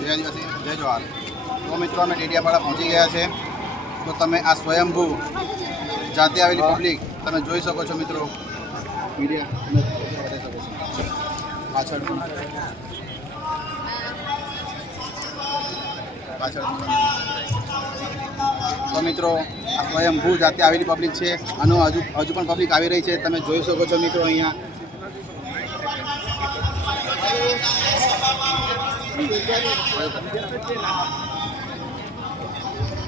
જય આદિવાસી જય જવાહર. તો મિત્રો અમે ડેડિયાપાડા પહોંચી ગયા છે. તો તમે આ સ્વયંભૂ જાતે આવેલી પબ્લિક તમે જોઈ શકો છો મિત્રો. મીડિયા પાછળ. પાછળ. તો મિત્રો આ સ્વયંભૂ જાતે આવેલી પબ્લિક છે. અને હજુ હજુ પણ પબ્લિક આવી રહી છે. તમે જોઈ શકો છો મિત્રો અહીંયા.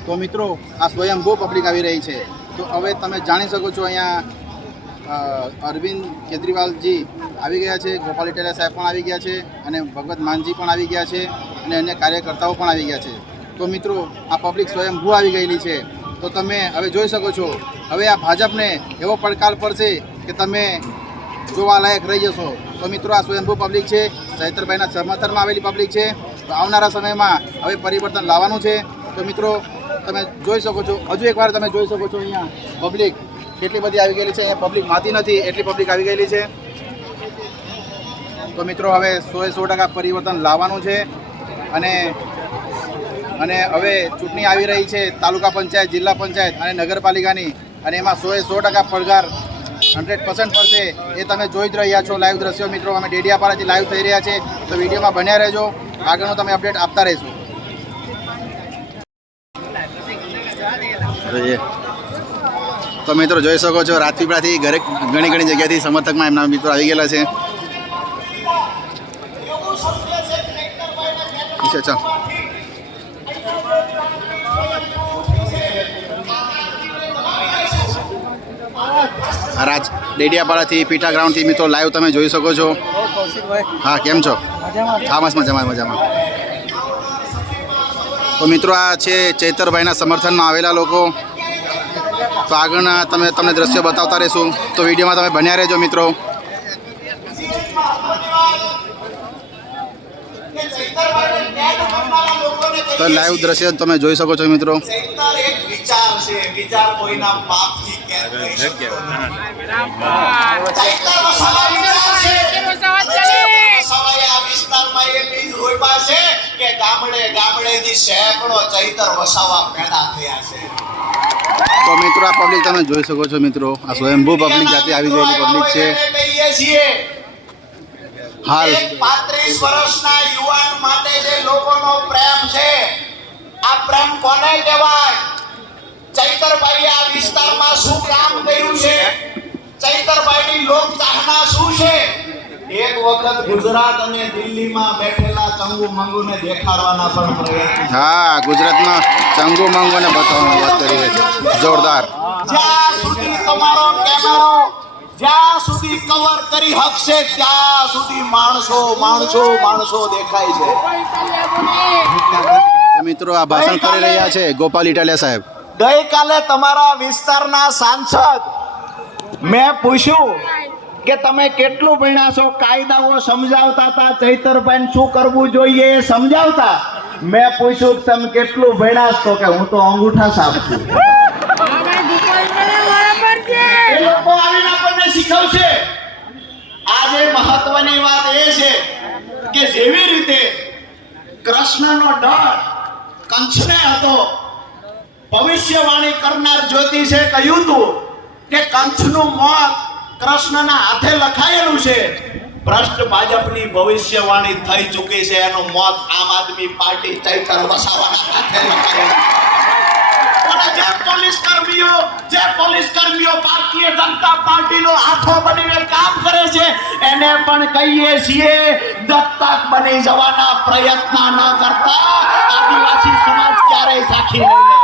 તો મિત્રો, આ સ્વયંભૂ પબ્લિક આવી રહી છે. તો હવે તમે જાણી શકો છો અહીંયા અરવિંદ કેજરીવાલજી આવી ગયા છે, ગોપાલ ઇટેલા સાહેબ પણ આવી ગયા છે, અને ભગવત માનજી પણ આવી ગયા છે, અને અન્ય કાર્યકર્તાઓ પણ આવી ગયા છે. તો મિત્રો, આ પબ્લિક સ્વયંભૂ આવી ગયેલી છે. તો તમે હવે જોઈ શકો છો, હવે આ ભાજપને એવો પડકાર પડશે કે તમે જોવાલાયક રહી જશો. તો મિત્રો, આ સ્વયંભૂ પબ્લિક છે. ચૈતરભાઈના સમર્થનમાં આવેલી પબ્લિક છે. તો આવનારા સમયમાં હવે પરિવર્તન લાવવાનું છે. તો મિત્રો, તમે જોઈ શકો છો, હજુ એકવાર તમે જોઈ શકો છો અહીંયા પબ્લિક કેટલી બધી આવી ગયેલી છે. અહીંયા પબ્લિક માતી નથી, એટલી પબ્લિક આવી ગયેલી છે. તો મિત્રો, હવે સોએ સો ટકા પરિવર્તન લાવવાનું છે. અને અને હવે ચૂંટણી આવી રહી છે, તાલુકા પંચાયત, જિલ્લા પંચાયત અને નગરપાલિકાની. અને એમાં સોએ સો ટકા પડઘાર હંડ્રેડ પર્સન્ટ પડશે એ તમે જોઈ જ રહ્યા છો લાઈવ દ્રશ્યો. મિત્રો, અમે ડેડિયાપાડાથી લાઈવ થઈ રહ્યા છે તો વિડીયોમાં બન્યા રહેજો. આગળનું તમે અપડેટ આપતા રહેશું. તો મિત્રો, જોઈ શકો છો રાજપીપળાથી ઘરે ઘણી ઘણી જગ્યાથી સમર્થકમાં એમના મિત્રો આવી ગયેલા છે, ચાલ આ રાજ ડેડિયાપાડાથી, પીઠા ગ્રાઉન્ડથી મિત્રો લાઈવ તમે જોઈ શકો છો. હા, કેમ છો? હા, મસ્ત, મજામાં મજામાં. તો મિત્રો આ છે ચૈતરભાઈના સમર્થનમાં આવેલા લોકો. તો આગળના તમે, તમને દ્રશ્યો બતાવતા રહેશું. તો વિડીયોમાં તમે બન્યા રહેજો મિત્રો. તો લાઈવ દ્રશ્ય તમે જોઈ શકો છો મિત્રો. ચૈતર એક વિચાર છે. વિચાર કોઈના પાપથી કેદ થઈ શકતો નથી. ચૈતર વસાવા વિચાર છે. વસાવાએ આ વિસ્તારમાં એ બીજ રોપ્યા છે કે ગામડે ગામડેથી સેંકડો ચૈતર વસાવા પેદા થયા છે. તો મિત્રો આ પબ્લિક તમે જોઈ શકો છો મિત્રો. આ સ્વયંભૂ પબ્લિક જાતે આવી ગયેલી પબ્લિક છે. કહીએ છીએ હાલ. પાંત્રીસ વર્ષના યુવાન માટે જે લોકોનો પ્રેમ છે આ પ્રેમ કોને કહેવાય? ચૈતરભાઈ આ વિસ્તારમાં શું કામ કર્યું છે? ચૈતરભાઈની લોકચાહના શું છે? એક વખત ગુજરાત અને દિલ્હીમાં બેઠેલા ચંગુ મંગુને દેખાડવાના પણ પ્રયત્ન હા ગુજરાતમાં ચંગુ મંગુને બતાવવાની વાત કરી છે. જોરદાર. જ્યાં સુધી તમારો કેમેરો જ્યાં સુધી કવર કરી હકશે ત્યાં સુધી માણસો માણસો માણસો દેખાય છે. મિત્રો આ ભાષણ કરી રહ્યા છે ગોપાલ ઇટાલિયા સાહેબ. ગઈકાલે તમારા વિસ્તારના સાંસદ મેં પૂછ્યું કે તમે કેટલું ભણ્યા છો કાયદાઓ સમજાવતા હતા ચૈતરભાઈ શું કરવું જોઈએ એ સમજાવતા? મેં પૂછ્યું કે તમે કેટલું ભણ્યા છો? કે હું તો અંગૂઠા સાફ છું. એ લોકો આવીને શીખવશે આજે મહત્વની વાત એ છે કે જેવી રીતે કૃષ્ણનો ડર કંસને હતો, ભવિષ્યવાણી કરનાર જ્યોતિષે કહ્યું હતું કે કંસનું મોત કૃષ્ણના હાથે લખાયેલું છે ભ્રષ્ટ ભાજપની ભવિષ્યવાણી થઈ ચૂકી છે, એનું મોત આમ આદમી પાર્ટી ચૈતર વસાવાના હાથે લખાયેલું. અને જે પોલીસ કર્મીઓ, જે પોલીસ કર્મીઓ ભારતીય જનતા પાર્ટીનો આંખો બનીને કામ કરે છે, એને પણ કહીએ છીએ, દત્તક બની જવાના પ્રયત્ન ન કરતા, આદિવાસી સમાજ ક્યારેય સાખી નહીં લે.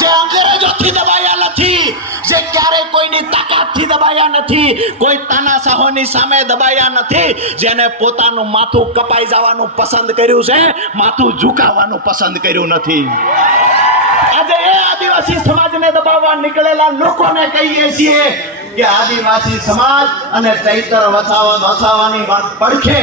જે અંગ્રેજોથી દબાયા નથી, જે ક્યારે કોઈની તાકાતથી દબાયા નથી, કોઈ તાનાશાહોની સામે દબાયા નથી, જેને પોતાનું માથું કપાઈ જવાનું પસંદ કર્યું છે, માથું ઝુકાવવાનું પસંદ કર્યું નથી. આજે એ આદિવાસી સમાજને દબાવવા નીકળેલા લોકોને કહીએ છીએ કે આદિવાસી સમાજ અને ચૈતર વસાવા વસાવાની વાત પડખે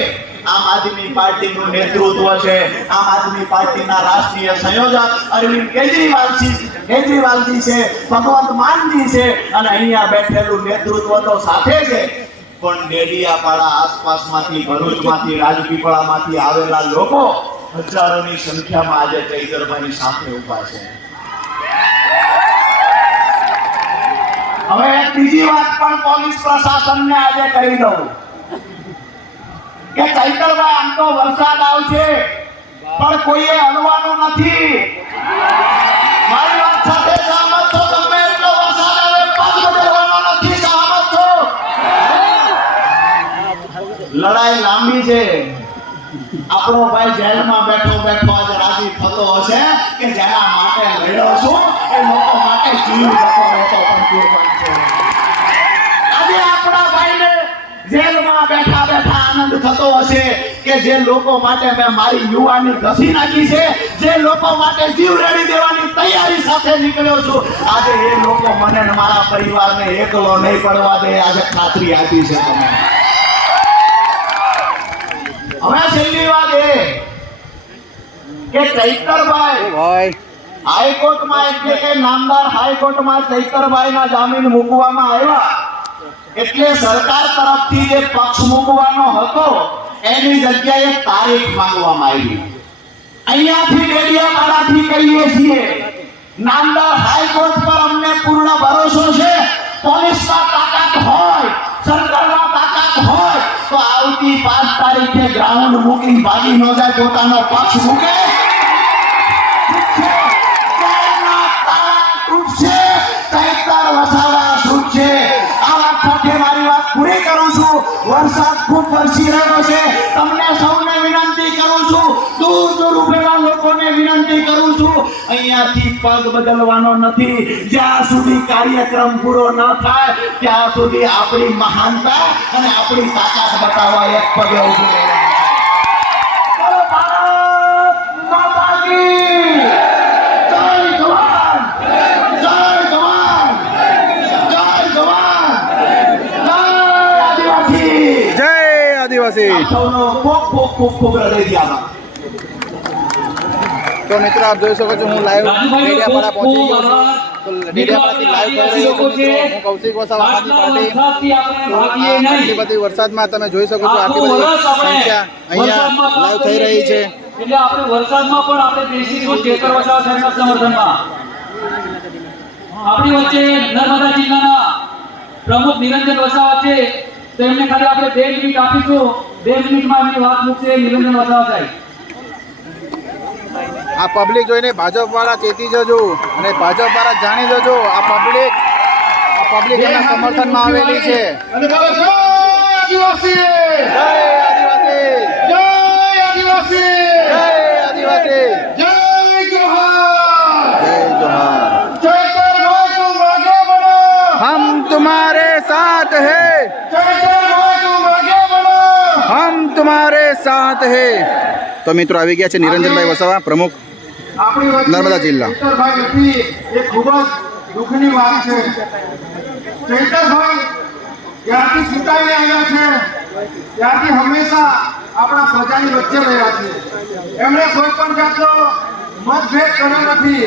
આમ આદમી પાર્ટીનું નેતૃત્વ છે. આમ આદમી પાર્ટીના રાષ્ટ્રીય સંયોજક અરવિંદ કેજરીવાલજી કેજરીવાલજી છે, ભગવંત માનજી છે અને અહીંયા બેઠેલું નેતૃત્વ તો સાથે છે. પણ ડેડિયાપાડા આસપાસમાંથી, ભરૂચમાંથી, રાજપીપળામાંથી આવેલા લોકો હજારોની સંખ્યામાં આજે ચૈતરભાઈની સાથે ઊભા છે. હવે બીજી વાત પણ પોલીસ પ્રશાસનને આજે કહી દઉં. કે ચૈતલભાઈ, આમ તો વરસાદ આવશે, પણ કોઈએ હલવાનું નથી. મારી વાત સાથે સહમત છો તમે? એટલો વરસાદ આવે પગ બદલવાનો નથી, સહમત છો? લડાઈ લાંબી છે. આપણો ભાઈ જેલમાં બેઠો બેઠો આજે રાજી થતો હશે કે જેના માટે લડ્યો છું. થતો હશે કે જે લોકો માટે મેં મારી યુવાની ઘસી નાખી છે, જે લોકો માટે જીવ રેડી દેવાની તૈયારી સાથે નીકળ્યો છું, આજે એ લોકો મને મારા પરિવારને એકલો નહીં પડવા દે, આજે ખાતરી આપી છે તમે હવે છેલ્લી વાત એ કે ચૈતરભાઈ ભાઈ. હાઈકોર્ટમાં એટલે કે નામદાર હાઈકોર્ટમાં ચૈતરભાઈના જામીન મૂકવામાં આવ્યા. એટલે સરકાર તરફથી જે પક્ષ મૂકવાનો હતો, એની જગ્યાએ તારીખ માંગવામાં આવી. અહીંયાથી ડેડિયાપાડાથી કહીએ છીએ, નામદાર હાઈકોર્ટ પર અમને પૂર્ણ ભરોસો છે, પોલીસમાં તાકાત હોય, સરકારમાં તાકાત હોય, તો આવતી પાંચ તારીખે ગ્રાઉન્ડ મૂકી ભાગી ન જાય, પોતાનો પક્ષ મૂકે. વરસાદ ખૂબ વરસી રહ્યો છે. તમને સૌને વિનંતી કરું છું, દૂર દૂર ઉભેલા લોકોને વિનંતી કરું છું. અહીંયાથી પગ બદલવાનો નથી. જ્યાં સુધી કાર્યક્રમ પૂરો ન થાય, ત્યાં સુધી આપણી મહાનતા અને આપણી તાકાત બતાવવા એક પગે ઊભું રહેવાનું છે. બોલો ભારત માતા કી જય જવાન જય જવાન જય જવાન જય આદિવાસી જય આદિવાસી આપ સૌનો ખૂબ ખૂબ ખૂબ ખૂબ હૃદયથી આભાર તો મિત્રો આપ જોઈ શકો છો હું લાઈવ ડેડિયાપાડા પહોંચી ગયો છું. તો ડેડિયાપાડાથી લાઈવ કરી રહ્યો છું હું કૌશિક વસાવા આમ પાર્ટી. આટલી બધી વરસાદમાં તમે જોઈ શકો છો આટલી બધી સંખ્યા અહીંયા લાઈવ થઈ રહી છે. એટલે આપણે વરસાદમાં પણ આપણે બેસીશું ચેતર વસાવા સાહેબના સમર્થનમાં. આપણી વચ્ચે નર્મદા જિલ્લાના પ્રમુખ નિરંજન વસાવા છે. તો એમને ખાલી આપણે બે મિનિટ આપીશું. બે મિનિટમાં એમની વાત મૂકશે નિરંજન વસાવા સાહેબ આ પબ્લિક જોઈને ભાજપ વાળા ચેતી જજો અને ભાજપ વાળા જાણી જજો આ પબ્લિક આ પબ્લિક એના સમર્થનમાં આવેલી છે અને બોલો જય આદિવાસી જય આદિવાસી જય આદિવાસી જય આદિવાસી જય જોહાર જય જોહાર ચૈતરભાઈ તુમ આગે बढ़ो हम तुम्हारे साथ हैं ચૈતરભાઈ તુમ આગે હમ તુમારે સાથ હે તો મિત્રો આવી ગયા છે નિરંજનભાઈ વસાવા પ્રમુખ નર્મદા જિલ્લા. ખૂબ જ દુઃખની વાત છે. ત્યારથી સુતાવી આવ્યા છે. ત્યારથી હંમેશા આપણા પ્રજાની વચ્ચે રહ્યા છે. એમણે કોઈ પણ જાતનો મતભેદ કર્યો નથી.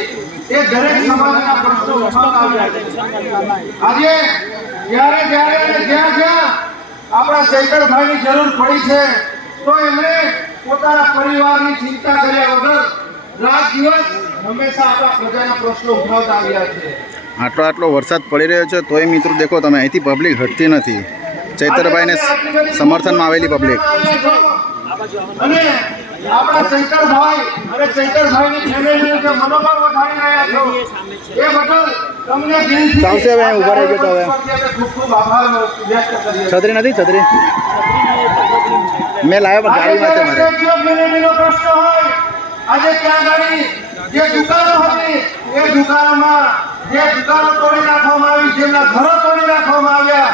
એ દરેક સમાજના પ્રશ્નો ઉઠાવતા આવ્યા છે. આજે જ્યારે જ્યારે જ્યાં જ્યાં આપણા ચૈતરભાઈની જરૂર પડી છે તો એમણે પોતાના પરિવારની ચિંતા કર્યા વગર રાત દિવસ હંમેશા આપણા પ્રજાના પ્રશ્નો ઉઠાવતા આવ્યા છે. આટલો આટલો વરસાદ પડી રહ્યો છે તોય મિત્રો દેખો તમે અહીંથી પબ્લિક હટતી નથી. ચૈતરભાઈને સમર્થનમાં આવેલી પબ્લિક અને આપણા ચૈતરભાઈ અને ચૈતરભાઈની ફેમિલીનું જે મનોબળ વધારી રહ્યા છો એ બદલ તમને દિલથી ચાલશે હવે, અહીં રહી ગયો હવે. ખૂબ ખૂબ આભાર વ્યક્ત કરીએ છત્રી નથી છત્રી? મેં લાવ્યો પણ ગાડીમાં છે મારે. આજે જે પ્રશ્ન હોય આજે ત્યાં ગાડી જે દુકાનો હતી એ દુકાનોમાં જે દુકાનો તોડી નાખવામાં આવી જેમના ઘરો તોડી નાખવામાં આવ્યા.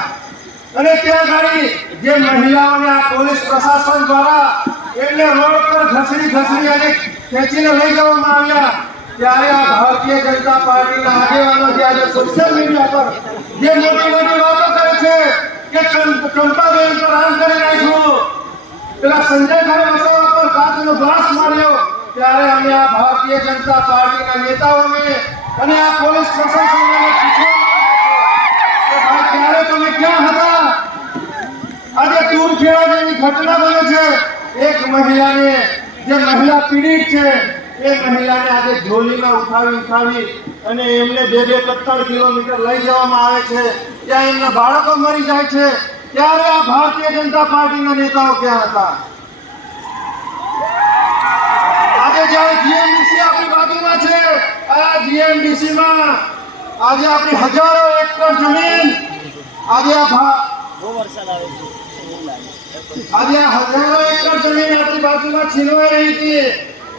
અને ત્યાં ગાડી જે મહિલાઓને આ પોલીસ પ્રશાસન દ્વારા એમને રોડ પર ઘસડી ઘસડી અને ખેંચીને લઈ જવામાં આવ્યા. ત્યારે આ ભારતીય જનતા પાર્ટીના આગેવાનો જે આજે સોશિયલ મીડિયા પર જે મોટી મોટી વાતો કરે છે કે ચંપાબેન પર આમ કરી નાખ્યું. પેલા સંજયભાઈ વસાવા પર કાચનો ગ્લાસ માર્યો. ત્યારે અમે આ ભારતીય જનતા પાર્ટીના નેતાઓને અને આ પોલીસ પ્રશાસનને ભાઈ ત્યારે તમે ક્યાં હતા? આજે દૂર ખેડા જેવી ઘટના બને છે. એક મહિલાને, જે મહિલા પીડિત છે એ મહિલાને આજે ઝોલીમાં ઉઠાવી ઉઠાવી અને એમને બે બે સત્તર કિલોમીટર લઈ જવામાં આવે છે. ત્યાં એમના બાળકો મરી જાય છે. ત્યારે આ ભારતીય જનતા પાર્ટીના નેતાઓ ક્યાં હતા? આજે જ્યારે જીએમડીસી આપણી બાજુમાં છે, આ જીએમડીસી માં આજે આપણી હજારો એકર જમીન, આજે આ ભા- આજે હજારો એકર જમીન આપણી બાજુમાં છીનવાઈ રહી હતી.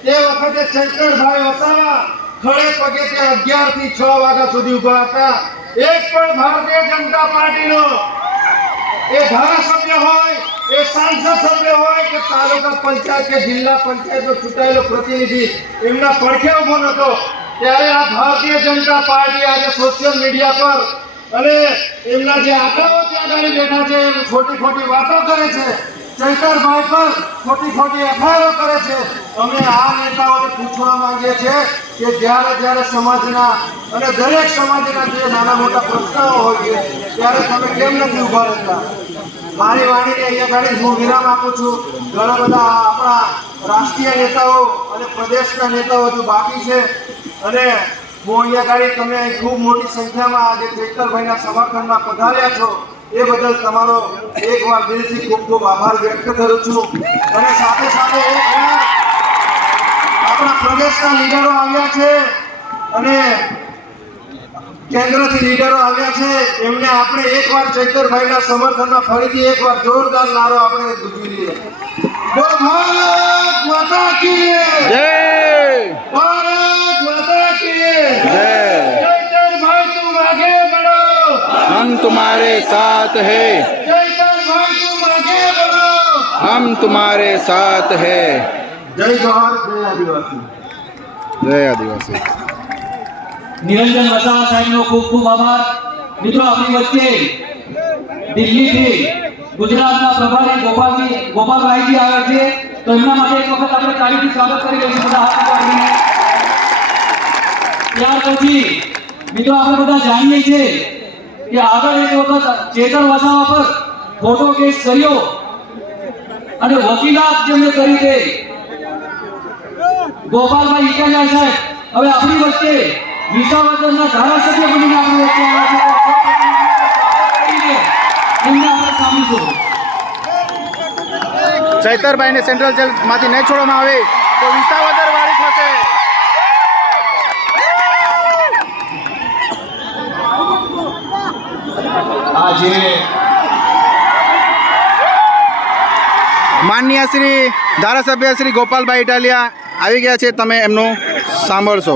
તે વખતે શંકરભાઈ વસાવા ખડે પગે તે અગિયારથી છ વાગ્યા સુધી ઊભા હતા. એક પણ ભારતીય જનતા પાર્ટીનો એ ધારાસભ્ય હોય, એ સાંસદ સભ્ય હોય કે તાલુકા પંચાયત કે જિલ્લા પંચાયતનો ચૂંટાયેલો પ્રતિનિધિ એમના પડખે ઊભો નતો ત્યારે આ ભારતીય જનતા પાર્ટી આજે સોશિયલ મીડિયા પર અને એમના જે આંકડાઓ ત્યાં આગળ બેઠા છે એમ ખોટી ખોટી વાતો કરે છે શંકરભાઈ પર ખોટી ખોટી એફઆઈઆર કરે છે. અમે આ નેતાઓને પૂછવા માંગીએ છીએ કે જ્યારે જ્યારે સમાજના અને દરેક સમાજના જે નાના મોટા પ્રશ્નો હોય છે, ત્યારે તમે કેમ નથી ઊભા રહેતા? મારી વાણીને અહીંયા ગાડી હું વિરામ આપું છું. ઘણા બધા આપણા રાષ્ટ્રીય નેતાઓ અને પ્રદેશના નેતાઓ હજુ બાકી છે. અને હું અહીંયા ગાડી તમે ખૂબ મોટી સંખ્યામાં આજે ચૈતરભાઈના સમર્થનમાં પધાર્યા છો. એ બદલ તમારો એકવાર દિલથી ખૂબ ખૂબ આભાર વ્યક્ત કરું છું. અને સાથે સાથે આપણા પ્રદેશના લીડરો આવ્યા છે. અને કેન્દ્રથી લીડરો આવ્યા છે. એમને આપણે એકવાર ચૈતરભાઈના સમર્થનમાં ફરીથી એકવાર જોરદાર નારો આપણે ગુજવી લઈએ. ભારત માતા કી જય. ભારત માતા કી જય ચૈતરભાઈ તું આગે बढ़ो हम तुम्हारे साथ हैं ચૈતરભાઈ તું આગે बढ़ो हम तुम्हारे साथ हैं જય જોહાર જય આદિવાસી જય આદિવાસી નિરંજન વસાવા સાહેબનો ખૂબ ખૂબ આભાર મિત્રો આપણી વચ્ચે દિલ્હીથી ગુજરાતના પ્રભારી ગોપાલજી ગોપાલભાઈજી આવે છે તો એમના માટે એક વખત આપણે તાળીથી સ્વાગત કરી લઈશું બધા હાથ ઉપાડીને. ત્યાર પછી મિત્રો, આપણે બધા જાણીએ છીએ કે આગળ એક વખત ચેતન વસાવા પર ખોટો કેસ કર્યો અને વકીલાત જેમને કરી તે, ગોપાલભાઈ ઇટાલિયા સાહેબ, હવે આપણી વચ્ચે વિસાવદરના ધારાસભ્ય બનીને આપણી વચ્ચે આવ્યા છે ચૈતરભાઈને સેન્ટ્રલ જેલમાંથી નહીં છોડવામાં આવે, તો વિસાવદર વાળી થશે. આજે માનનીય શ્રી ધારાસભ્ય શ્રી ગોપાલભાઈ ઇટાલિયા આવી ગયા છે. તમે એમનું સાંભળશો.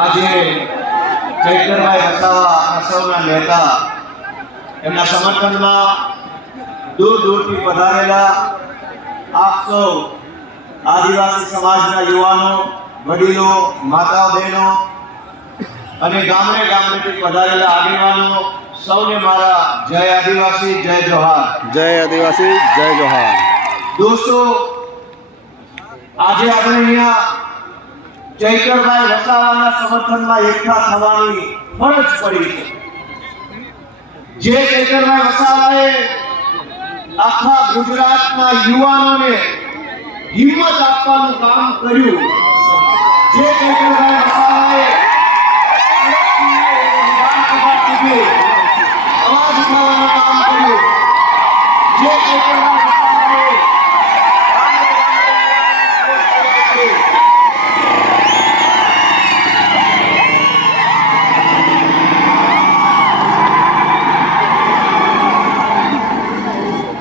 આજે ચૈતનભાઈ વસાવા સૌના નેતા એમના સમર્થનમાં દૂર દૂરથી પધારેલા આપ સૌ આદિવાસી સમાજના યુવાનો વડીલો માતા બહેનો અને ગામડે ગામડેથી પધારેલા આગેવાનો સૌને મારા જય આદિવાસી જય જોહાર જય આદિવાસી જય જોહાર દોસ્તો આજે આપણે અહીંયા ચૈતરભાઈ વસાવાના સમર્થનમાં એકઠા થવાની ફરજ પડી છે. જે ચૈતરભાઈ વસાવાએ આખા ગુજરાતના યુવાનોને હિંમત આપવાનું કામ કર્યું. જે ચૈતરભાઈ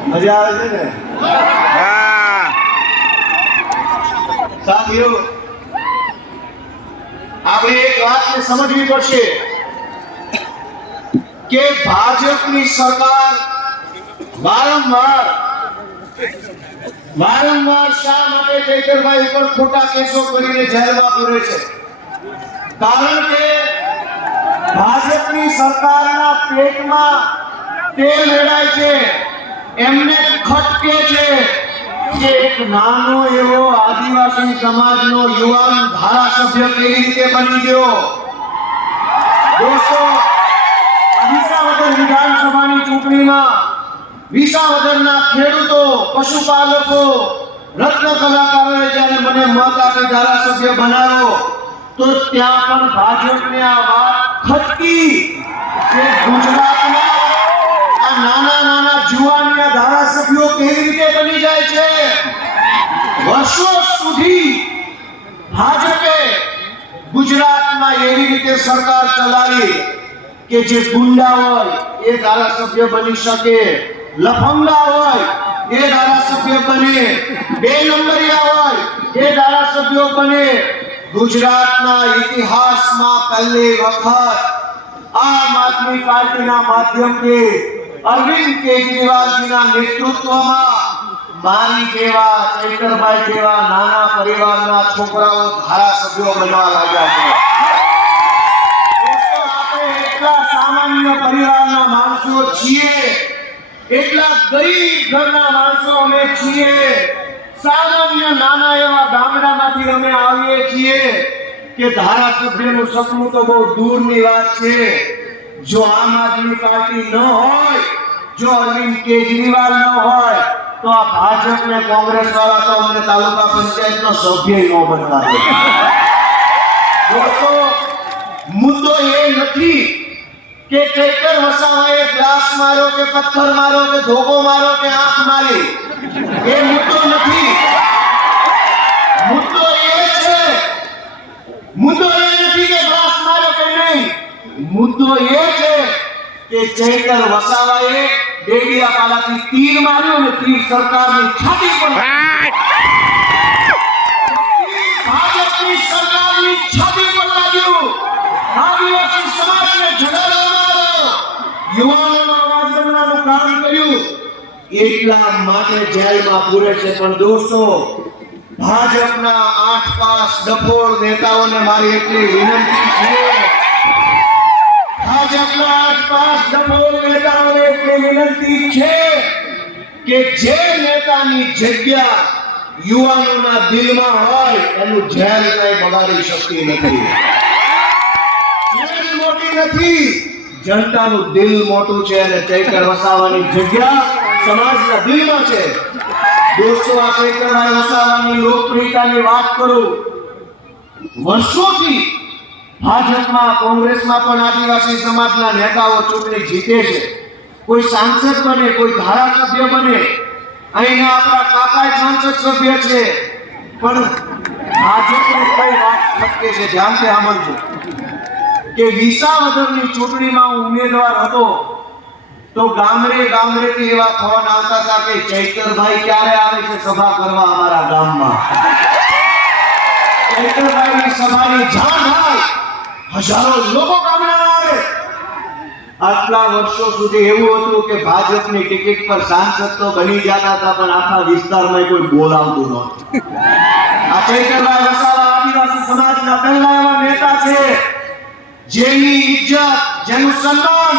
મજા આવે છે ને સાથીઓ આપણે એક વાતને સમજવી પડશે કે ભાજપની સરકાર વારંવાર વારંવાર શા માટે ચૈતરભાઈ ઉપર ખોટા કેસો કરીને જેલમાં પૂરે છે? કારણ કે ભાજપની સરકારના પેટમાં તેલ રેડાય છે. એમને ખટકે છે કે એક નાનો એવો આદિવાસી સમાજનો યુવાન ધારાસભ્ય કેવી રીતે બની ગયો? દોસ્તો આ વિસાવદર વિધાનસભાની ચૂંટણીમાં વિસાવદરના ખેડૂતો, પશુપાલકો, રત્ન કલાકારોએ ભાજપને મત આપી ધારાસભ્ય બનાવો તો ત્યાં પણ ભાજપને આ વાત ખટકી કે ગુજરાતમાં આ નાના નાના જુવાનના ધારાસભ્યો કેવી રીતે બની જાય છે? વર્ષો સુધી ભાજપે ગુજરાતમાં એવી રીતે સરકાર ચલાવી કે જે ગુંડા હોય એ ધારાસભ્ય બની શકે. લફંગા હોય એ ધારાસભ્ય બને, બે નંબરિયા હોય એ ધારાસભ્યો બને, ગુજરાતના ઇતિહાસમાં પહેલી વખત આમ આદમી પાર્ટીના માધ્યમથી અરવિંદ કેજરીવાલજીના નેતૃત્વમાં મારી જેવા ચૈતરભાઈ જેવા નાના પરિવારના છોકરાઓ ધારાસભ્યો બનવા લાગ્યા છે. એટલા ગરીબ ઘરના માણસો અમે છીએ. સામાન્ય નાના એવા ગામડામાંથી અમે આવીએ છીએ કે ધારાસભ્યનું સપનું તો બહુ દૂરની વાત છે. જો આમ આદમી પાર્ટી ન હોય જો અરવિંદ કેજરીવાલ ન હોય તો આ ભાજપ ને કોંગ્રેસ વાળા તો અમને તાલુકા પંચાયત નો સભ્ય ન બનવા. દે મુદ્દો એ નથી કે ટ્રેક્ટર વસાવાય ગ્લાસ માર્યો કે પથ્થર મારો કે ધોકો મારો કે આંખ મારી? એ મુદ્દો નથી. મુદ્દો એ છે. મુદ્દો એ નથી કે ગ્લાસ માર્યો કે નહીં. મુદ્દો એ છે કે ચૈતર વસાવાએ ડેડિયાપાડાથી તીર માર્યો અને તીર સરકારની છાતી પર ભાજપની સરકારની છાતી પર લાગ્યું. અવાજ કામ એટલા માટે પૂરે છે. પણ દોસ્તો, ભાજપના આઠ પાસ ડફોળ મારી એટલી વિનંતી છે. ભાજપના આઠ પાસ ડફોળ નેતાઓને વિનંતી છે કે જે નેતાની જગ્યા યુવાનોના દિલમાં હોય, એનું ઝેર કઈ બગાડી શકતી નથી. મોટી નથી. જનતાનું દિલ મોટું છે અને ટેકર વસાવાની જગ્યા સમાજના દિલમાં છે. દોસ્તો, આ ચૈતરભાઈ વસાવાની લોકપ્રિયતાની વાત કરું. વર્ષોથી ભાજપમાં, કોંગ્રેસમાં પણ આદિવાસી સમાજના નેતાઓ ચૂંટણી જીતે છે. કોઈ સાંસદ બને, કોઈ ધારાસભ્ય બને. અહીંના આપણા કાકા સાંસદ સભ્ય છે. પણ ભાજપની કઈ વાત ખટકે છે? ધ્યાનથી સાંભળજો. કે વિસાવદરની ચૂંટણીમાં ઉમેદવાર હતો, તો ગામરે ગામરે થી એવા ફોન આવતા હતા કે ચૈતરભાઈ ક્યારે આવે છે સભા કરવા અમારા ગામમાં? ચૈતરભાઈની સભાની જાણ થાય, હજારો લોકો ગામડામાં આવે. આટલા વર્ષો સુધી એવું હતું કે ભાજપની ટિકિટ પર સાંસદ તો બની જતા હતા, પણ આખા વિસ્તારમાં કોઈ બોલાવતું નહોતું. આ ચૈતરભાઈ વસાવા આદિવાસી સમાજના પહેલા એવા નેતા છે. જેની ઇજ્જત, જેનું સન્માન,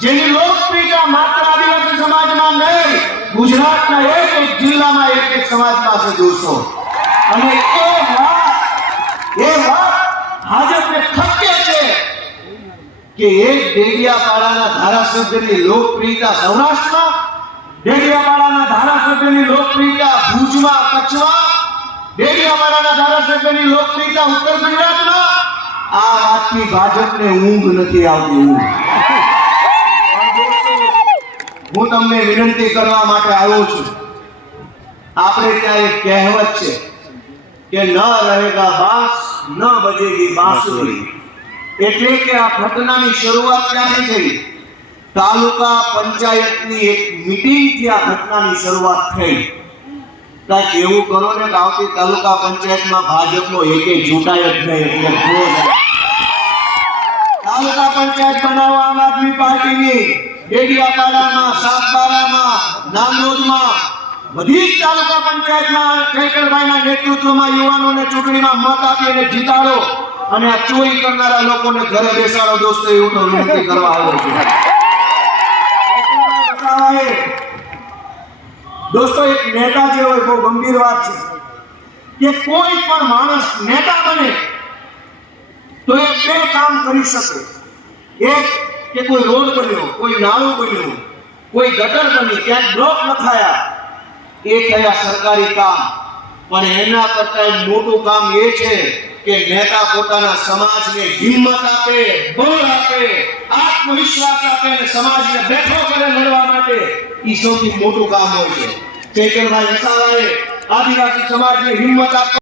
જેની લોકપ્રિયતા માત્ર આદિવાસી સમાજમાં નહીં, ગુજરાતના એક એક જિલ્લામાં એક એક સમાજમાં પાસે જોશો. અને એ વાત એ વાત ભાજપને ખટકે છે કે એક ડેડિયાપાડાના ધારાસભ્યની લોકપ્રિયતા સૌરાષ્ટ્રમાં, ડેડિયાપાડાના ધારાસભ્યની લોકપ્રિયતા ભુજમાં, કચ્છમાં, ડેડિયાપાડાના ધારાસભ્યની લોકપ્રિયતા ઉત્તર ગુજરાતમાં આ વાતની ભાજપને ઊંઘ નથી આવતી. ઊંઘ હું તમને વિનંતી કરવા માટે આવ્યો છું. આપણે ત્યાં એક કહેવત છે કે ન રહેગા બાંસ, ન બજેગી બાંસુરી. એટલે કે આ ઘટનાની શરૂઆત ક્યાંથી થઈ? તાલુકા પંચાયતની એક મીટિંગથી આ ઘટનાની શરૂઆત થઈ. કાંઈક એવું કરો ને કે આવતી તાલુકા પંચાયતમાં ભાજપનો એકે ચૂંટાય જ નહીં, એટલે તાલુકા પંચાયત બનાવો આમ આદમી પાર્ટીની. ડેડિયાપાડામાં સાતબારામાં નામલોદમાં બધી જ તાલુકા પંચાયતમાં ચૈતરભાઈના નેતૃત્વમાં યુવાનોને ચૂંટણીમાં મત આપી અને જીતાડો. અને આ ચોરી કરનારા લોકોને ઘરે બેસાડો દોસ્તો, એવું તો વિનંતી કરવા આવ્યો છું. દોસ્તો, એક નેતા જે હોય, બહુ ગંભીર વાત છે. કે કોઈ પણ માણસ નેતા બને, તો એ બે કામ કરી શકે. એક, કે કોઈ રોડ બન્યો, કોઈ નાળું બન્યું, કોઈ ગટર બની ક્યાંક બ્લોક નખાયા, એ થયા સરકારી કામ. પણ એના કરતા મોટું કામ એ છે કે નેતા પોતાના સમાજને હિંમત આપે, બળ આપે, આત્મવિશ્વાસ આપે અને સમાજને બેઠો કરે લડવા માટે એ સૌથી મોટું કામ હોય છે. ચેતનભાઈ વસાવાએ આદિવાસી સમાજને હિંમત આપવા